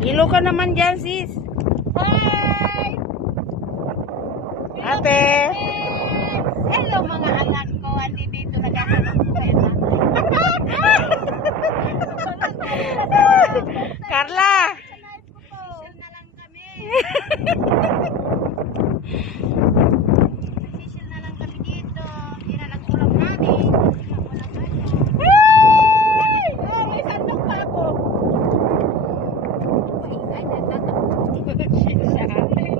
Hilo ka naman dyan, sis. Hi! Ate. Hello mga anak ko. Andi dito naghahanap ko kayo na. Carla. Nag-session na lang kami. Nag-session na lang kami dito. Hindi na nag-ulam namin. Wala kayo. Oh, may sandok pa ako. Ay, nagtatakot sa akin.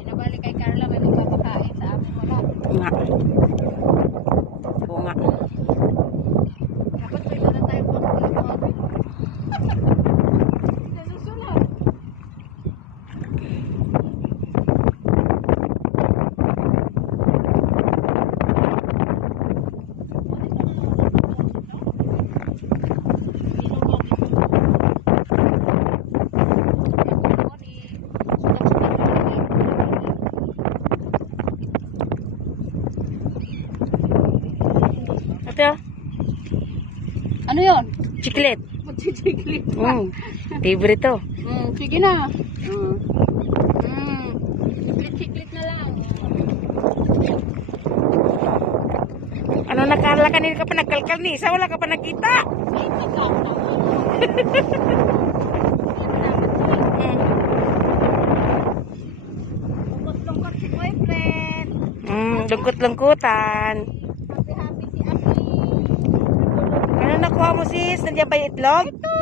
Inabalik kay Carla, may magpapakain sa amin. Wala. Nga. Oo nga. Dapat pwede na tayo pag-ikot. Nalusunod. Ate, Ano yun? chiclet. Magchichiglit. Favorite to. Sige na. Chiklit-chiklit na lang. Ano na, Carla, kanina ka pa nagkalkal ni isa, wala ka pa nakita. Ay, ikaw naman. Lungkot-lungkot si boyfriend. Lungkot-lungkutan. Happy-happy si Aki. Ano nakuha mo, sis? Nandiyan ba yung itlog? Ito!